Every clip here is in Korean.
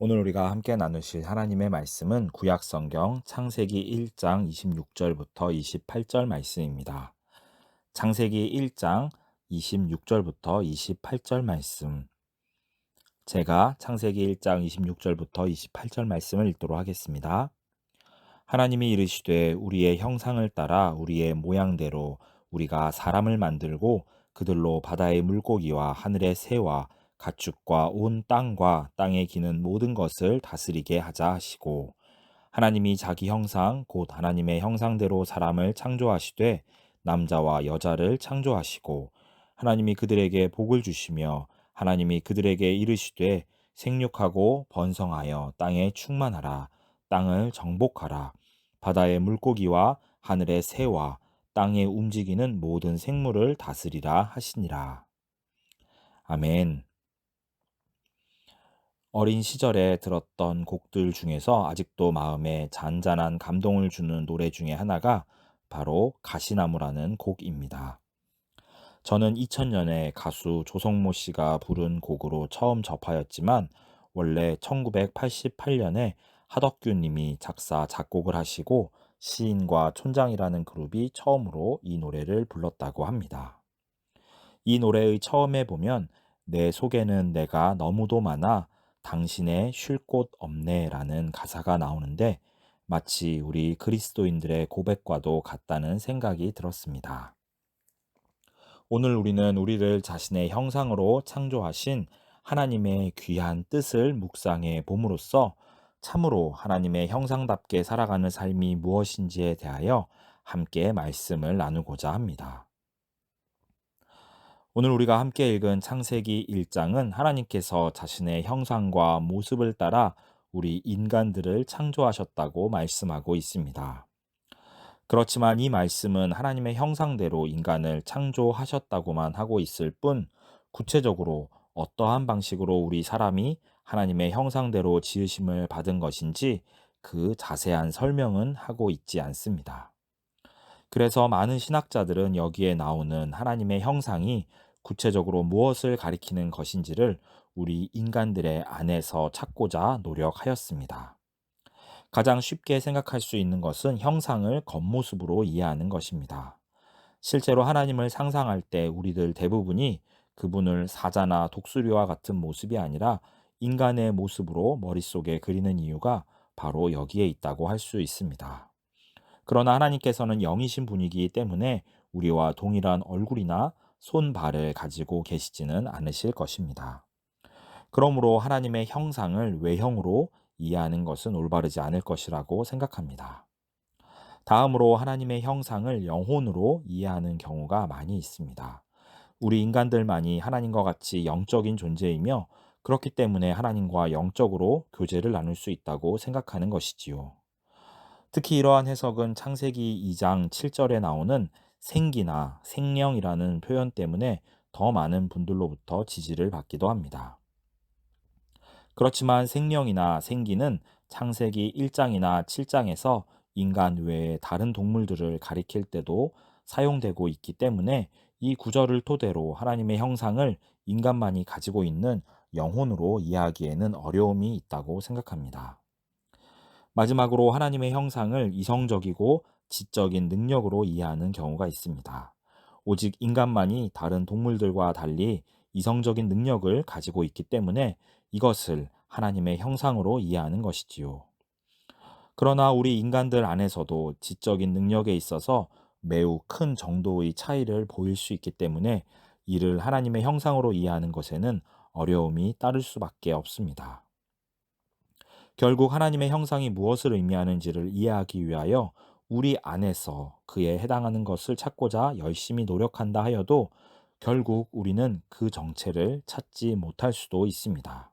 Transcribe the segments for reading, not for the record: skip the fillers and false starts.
오늘 우리가 함께 나누실 하나님의 말씀은 구약 성경 창세기 1장 26절부터 28절 말씀입니다. 창세기 1장 26절부터 28절 말씀. 제가 창세기 1장 26절부터 28절 말씀을 읽도록 하겠습니다. 하나님이 이르시되 우리의 형상을 따라 우리의 모양대로 우리가 사람을 만들고 그들로 바다의 물고기와 하늘의 새와 가축과 온 땅과 땅에 기는 모든 것을 다스리게 하자 하시고, 하나님이 자기 형상 곧 하나님의 형상대로 사람을 창조하시되 남자와 여자를 창조하시고, 하나님이 그들에게 복을 주시며 하나님이 그들에게 이르시되 생육하고 번성하여 땅에 충만하라. 땅을 정복하라. 바다의 물고기와 하늘의 새와 땅에 움직이는 모든 생물을 다스리라 하시니라. 아멘. 어린 시절에 들었던 곡들 중에서 아직도 마음에 잔잔한 감동을 주는 노래 중에 하나가 바로 가시나무라는 곡입니다. 저는 2000년에 가수 조성모 씨가 부른 곡으로 처음 접하였지만, 원래 1988년에 하덕규 님이 작사, 작곡을 하시고 시인과 촌장이라는 그룹이 처음으로 이 노래를 불렀다고 합니다. 이 노래의 처음에 보면 내 속에는 내가 너무도 많아 당신의 쉴 곳 없네 라는 가사가 나오는데, 마치 우리 그리스도인들의 고백과도 같다는 생각이 들었습니다. 오늘 우리는 우리를 자신의 형상으로 창조하신 하나님의 귀한 뜻을 묵상해 봄으로써 참으로 하나님의 형상답게 살아가는 삶이 무엇인지에 대하여 함께 말씀을 나누고자 합니다. 오늘 우리가 함께 읽은 창세기 1장은 하나님께서 자신의 형상과 모습을 따라 우리 인간들을 창조하셨다고 말씀하고 있습니다. 그렇지만 이 말씀은 하나님의 형상대로 인간을 창조하셨다고만 하고 있을 뿐, 구체적으로 어떠한 방식으로 우리 사람이 하나님의 형상대로 지으심을 받은 것인지 그 자세한 설명은 하고 있지 않습니다. 그래서 많은 신학자들은 여기에 나오는 하나님의 형상이 구체적으로 무엇을 가리키는 것인지를 우리 인간들의 안에서 찾고자 노력하였습니다. 가장 쉽게 생각할 수 있는 것은 형상을 겉모습으로 이해하는 것입니다. 실제로 하나님을 상상할 때 우리들 대부분이 그분을 사자나 독수리와 같은 모습이 아니라 인간의 모습으로 머릿속에 그리는 이유가 바로 여기에 있다고 할 수 있습니다. 그러나 하나님께서는 영이신 분이기 때문에 우리와 동일한 얼굴이나 손, 발을 가지고 계시지는 않으실 것입니다. 그러므로 하나님의 형상을 외형으로 이해하는 것은 올바르지 않을 것이라고 생각합니다. 다음으로 하나님의 형상을 영혼으로 이해하는 경우가 많이 있습니다. 우리 인간들만이 하나님과 같이 영적인 존재이며, 그렇기 때문에 하나님과 영적으로 교제를 나눌 수 있다고 생각하는 것이지요. 특히 이러한 해석은 창세기 2장 7절에 나오는 생기나 생명이라는 표현 때문에 더 많은 분들로부터 지지를 받기도 합니다. 그렇지만 생명이나 생기는 창세기 1장이나 7장에서 인간 외에 다른 동물들을 가리킬 때도 사용되고 있기 때문에 이 구절을 토대로 하나님의 형상을 인간만이 가지고 있는 영혼으로 이해하기에는 어려움이 있다고 생각합니다. 마지막으로 하나님의 형상을 이성적이고 지적인 능력으로 이해하는 경우가 있습니다. 오직 인간만이 다른 동물들과 달리 이성적인 능력을 가지고 있기 때문에 이것을 하나님의 형상으로 이해하는 것이지요. 그러나 우리 인간들 안에서도 지적인 능력에 있어서 매우 큰 정도의 차이를 보일 수 있기 때문에 이를 하나님의 형상으로 이해하는 것에는 어려움이 따를 수밖에 없습니다. 결국 하나님의 형상이 무엇을 의미하는지를 이해하기 위하여 우리 안에서 그에 해당하는 것을 찾고자 열심히 노력한다 하여도 결국 우리는 그 정체를 찾지 못할 수도 있습니다.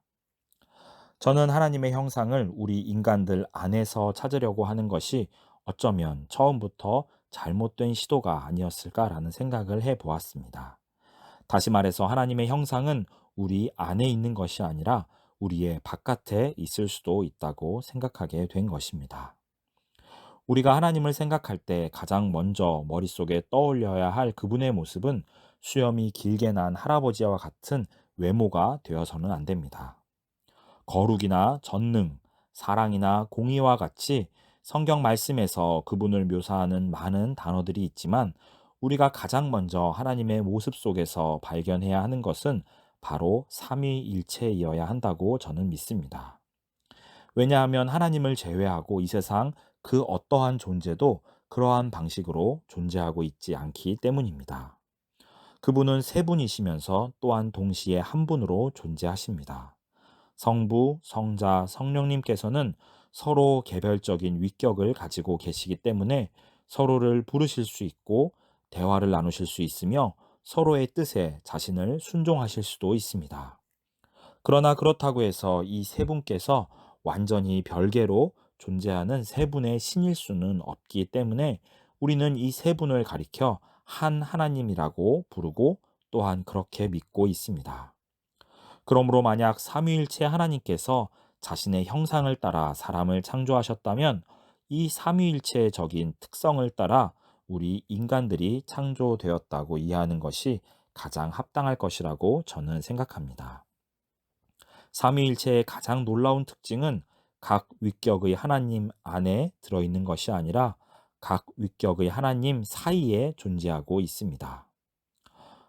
저는 하나님의 형상을 우리 인간들 안에서 찾으려고 하는 것이 어쩌면 처음부터 잘못된 시도가 아니었을까라는 생각을 해 보았습니다. 다시 말해서 하나님의 형상은 우리 안에 있는 것이 아니라 우리의 바깥에 있을 수도 있다고 생각하게 된 것입니다. 우리가 하나님을 생각할 때 가장 먼저 머릿속에 떠올려야 할 그분의 모습은 수염이 길게 난 할아버지와 같은 외모가 되어서는 안 됩니다. 거룩이나 전능, 사랑이나 공의와 같이 성경 말씀에서 그분을 묘사하는 많은 단어들이 있지만 우리가 가장 먼저 하나님의 모습 속에서 발견해야 하는 것은 바로 삼위일체이어야 한다고 저는 믿습니다. 왜냐하면 하나님을 제외하고 이 세상 그 어떠한 존재도 그러한 방식으로 존재하고 있지 않기 때문입니다. 그분은 세 분이시면서 또한 동시에 한 분으로 존재하십니다. 성부, 성자, 성령님께서는 서로 개별적인 위격을 가지고 계시기 때문에 서로를 부르실 수 있고 대화를 나누실 수 있으며 서로의 뜻에 자신을 순종하실 수도 있습니다. 그러나 그렇다고 해서 이 세 분께서 완전히 별개로 존재하는 세 분의 신일 수는 없기 때문에 우리는 이 세 분을 가리켜 한 하나님이라고 부르고 또한 그렇게 믿고 있습니다. 그러므로 만약 삼위일체 하나님께서 자신의 형상을 따라 사람을 창조하셨다면 이 삼위일체적인 특성을 따라 우리 인간들이 창조되었다고 이해하는 것이 가장 합당할 것이라고 저는 생각합니다. 삼위일체의 가장 놀라운 특징은 각 위격의 하나님 안에 들어있는 것이 아니라 각 위격의 하나님 사이에 존재하고 있습니다.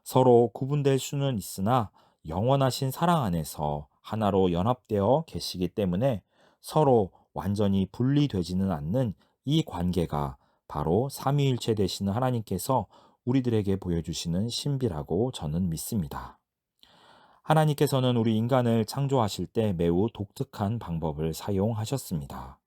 서로 구분될 수는 있으나 영원하신 사랑 안에서 하나로 연합되어 계시기 때문에 서로 완전히 분리되지는 않는 이 관계가 바로 삼위일체 되시는 하나님께서 우리들에게 보여주시는 신비라고 저는 믿습니다. 하나님께서는 우리 인간을 창조하실 때 매우 독특한 방법을 사용하셨습니다.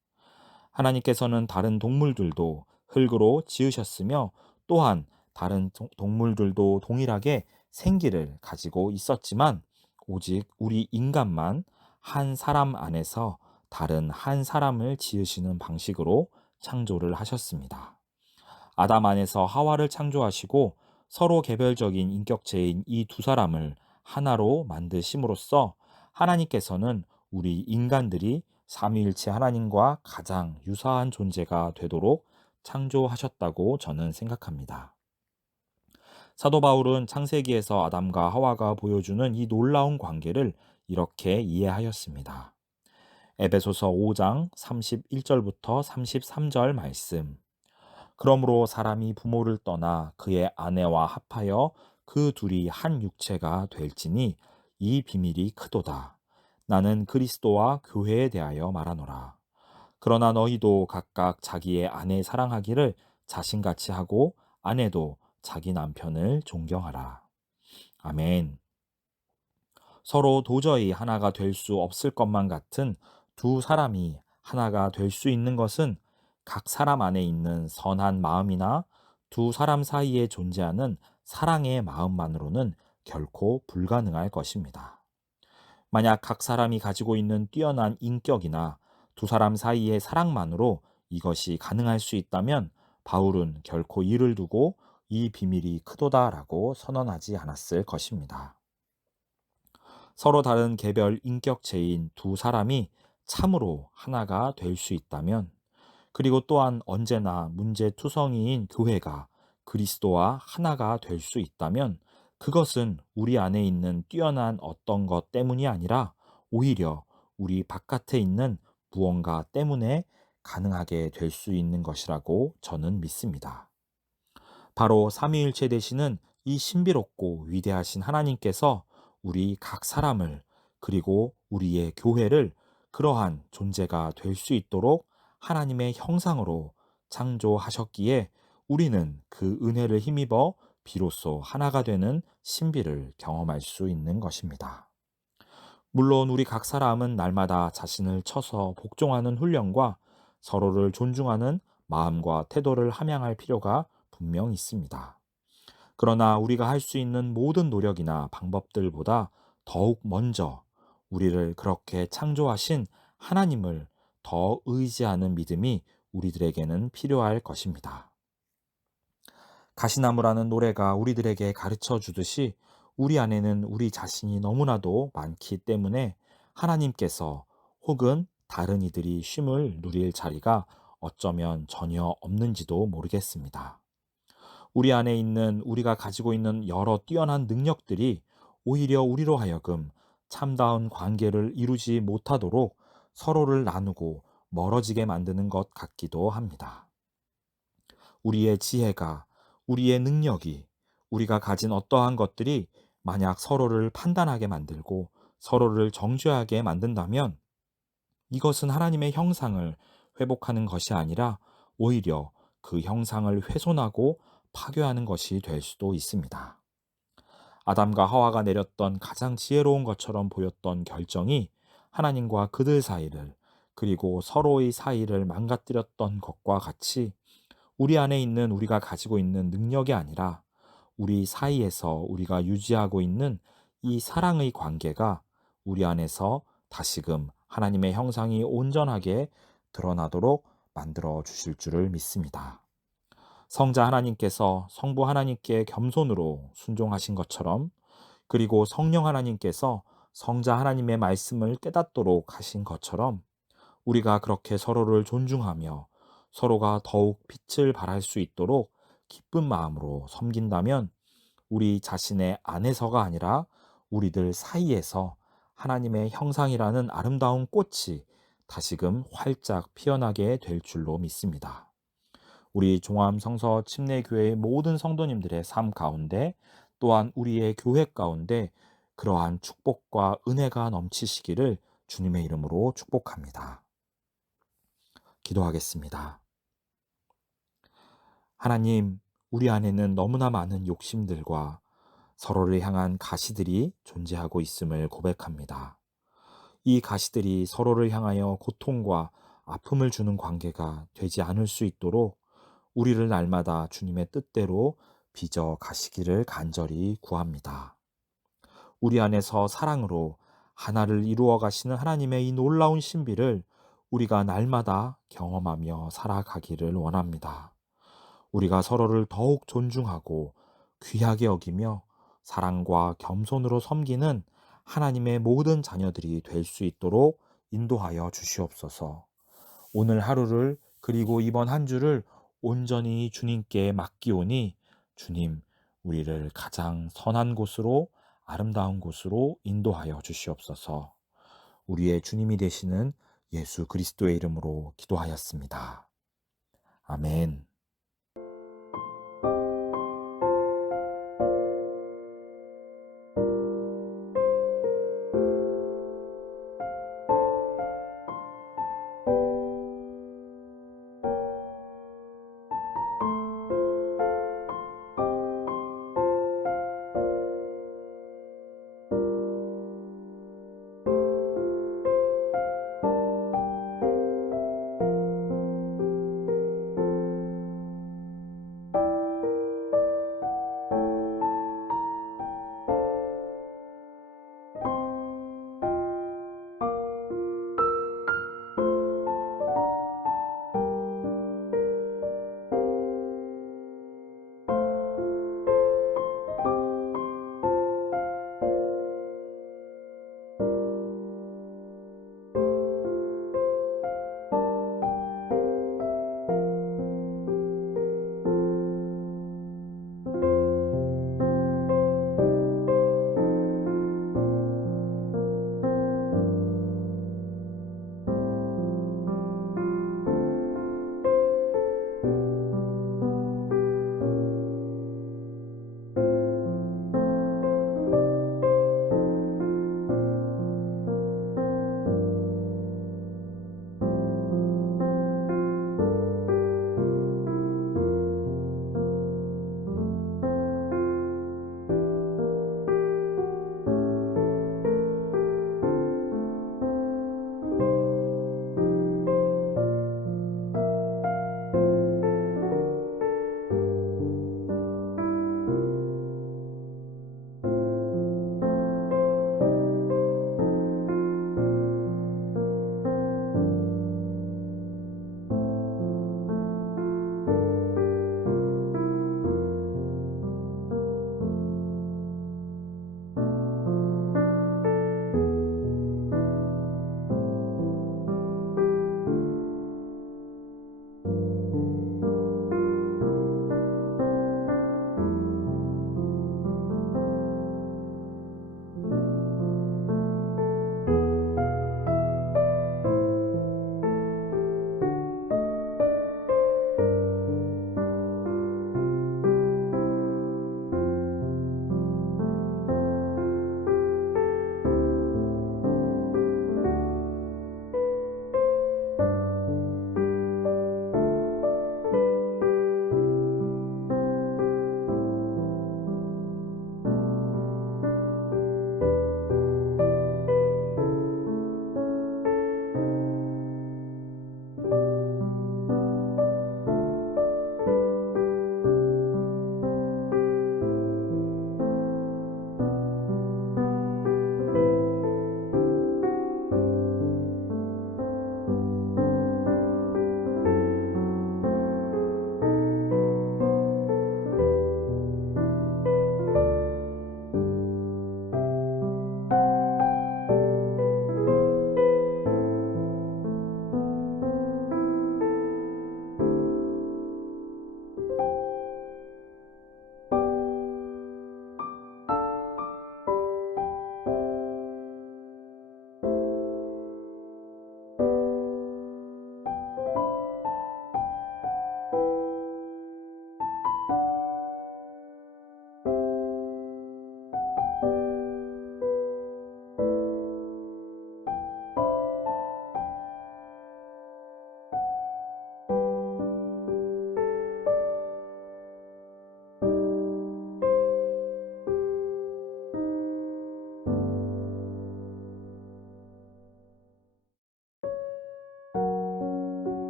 하나님께서는 다른 동물들도 흙으로 지으셨으며 또한 다른 동물들도 동일하게 생기를 가지고 있었지만 오직 우리 인간만 한 사람 안에서 다른 한 사람을 지으시는 방식으로 창조를 하셨습니다. 아담 안에서 하와를 창조하시고 서로 개별적인 인격체인 이 두 사람을 하나로 만드심으로써 하나님께서는 우리 인간들이 삼위일체 하나님과 가장 유사한 존재가 되도록 창조하셨다고 저는 생각합니다. 사도 바울은 창세기에서 아담과 하와가 보여주는 이 놀라운 관계를 이렇게 이해하였습니다. 에베소서 5장 31절부터 33절 말씀. 그러므로 사람이 부모를 떠나 그의 아내와 합하여 그 둘이 한 육체가 될지니 이 비밀이 크도다. 나는 그리스도와 교회에 대하여 말하노라. 그러나 너희도 각각 자기의 아내 사랑하기를 자신같이 하고 아내도 자기 남편을 존경하라. 아멘. 서로 도저히 하나가 될 수 없을 것만 같은 두 사람이 하나가 될 수 있는 것은 각 사람 안에 있는 선한 마음이나 두 사람 사이에 존재하는 사랑의 마음만으로는 결코 불가능할 것입니다. 만약 각 사람이 가지고 있는 뛰어난 인격이나 두 사람 사이의 사랑만으로 이것이 가능할 수 있다면 바울은 결코 이를 두고 이 비밀이 크도다라고 선언하지 않았을 것입니다. 서로 다른 개별 인격체인 두 사람이 참으로 하나가 될 수 있다면, 그리고 또한 언제나 문제투성이인 교회가 그리스도와 하나가 될 수 있다면, 그것은 우리 안에 있는 뛰어난 어떤 것 때문이 아니라 오히려 우리 바깥에 있는 무언가 때문에 가능하게 될 수 있는 것이라고 저는 믿습니다. 바로 삼위일체 되시는 이 신비롭고 위대하신 하나님께서 우리 각 사람을 그리고 우리의 교회를 그러한 존재가 될 수 있도록 하나님의 형상으로 창조하셨기에 우리는 그 은혜를 힘입어 비로소 하나가 되는 신비를 경험할 수 있는 것입니다. 물론 우리 각 사람은 날마다 자신을 쳐서 복종하는 훈련과 서로를 존중하는 마음과 태도를 함양할 필요가 분명 있습니다. 그러나 우리가 할 수 있는 모든 노력이나 방법들보다 더욱 먼저 우리를 그렇게 창조하신 하나님을 더 의지하는 믿음이 우리들에게는 필요할 것입니다. 가시나무라는 노래가 우리들에게 가르쳐 주듯이 우리 안에는 우리 자신이 너무나도 많기 때문에 하나님께서 혹은 다른 이들이 쉼을 누릴 자리가 어쩌면 전혀 없는지도 모르겠습니다. 우리 안에 있는 우리가 가지고 있는 여러 뛰어난 능력들이 오히려 우리로 하여금 참다운 관계를 이루지 못하도록 서로를 나누고 멀어지게 만드는 것 같기도 합니다. 우리의 지혜가, 우리의 능력이, 우리가 가진 어떠한 것들이 만약 서로를 판단하게 만들고 서로를 정죄하게 만든다면 이것은 하나님의 형상을 회복하는 것이 아니라 오히려 그 형상을 훼손하고 파괴하는 것이 될 수도 있습니다. 아담과 하와가 내렸던 가장 지혜로운 것처럼 보였던 결정이 하나님과 그들 사이를, 그리고 서로의 사이를 망가뜨렸던 것과 같이 우리 안에 있는, 우리가 가지고 있는 능력이 아니라 우리 사이에서 우리가 유지하고 있는 이 사랑의 관계가 우리 안에서 다시금 하나님의 형상이 온전하게 드러나도록 만들어 주실 줄을 믿습니다. 성자 하나님께서 성부 하나님께 겸손으로 순종하신 것처럼, 그리고 성령 하나님께서 성자 하나님의 말씀을 깨닫도록 하신 것처럼 우리가 그렇게 서로를 존중하며 서로가 더욱 빛을 발할 수 있도록 기쁜 마음으로 섬긴다면 우리 자신의 안에서가 아니라 우리들 사이에서 하나님의 형상이라는 아름다운 꽃이 다시금 활짝 피어나게 될 줄로 믿습니다. 우리 종암성서 침례교회의 모든 성도님들의 삶 가운데, 또한 우리의 교회 가운데 그러한 축복과 은혜가 넘치시기를 주님의 이름으로 축복합니다. 기도하겠습니다. 하나님, 우리 안에는 너무나 많은 욕심들과 서로를 향한 가시들이 존재하고 있음을 고백합니다. 이 가시들이 서로를 향하여 고통과 아픔을 주는 관계가 되지 않을 수 있도록 우리를 날마다 주님의 뜻대로 빚어 가시기를 간절히 구합니다. 우리 안에서 사랑으로 하나를 이루어 가시는 하나님의 이 놀라운 신비를 우리가 날마다 경험하며 살아가기를 원합니다. 우리가 서로를 더욱 존중하고 귀하게 여기며 사랑과 겸손으로 섬기는 하나님의 모든 자녀들이 될 수 있도록 인도하여 주시옵소서. 오늘 하루를, 그리고 이번 한 주를 온전히 주님께 맡기오니 주님, 우리를 가장 선한 곳으로, 아름다운 곳으로 인도하여 주시옵소서. 우리의 주님이 되시는 예수 그리스도의 이름으로 기도하였습니다. 아멘.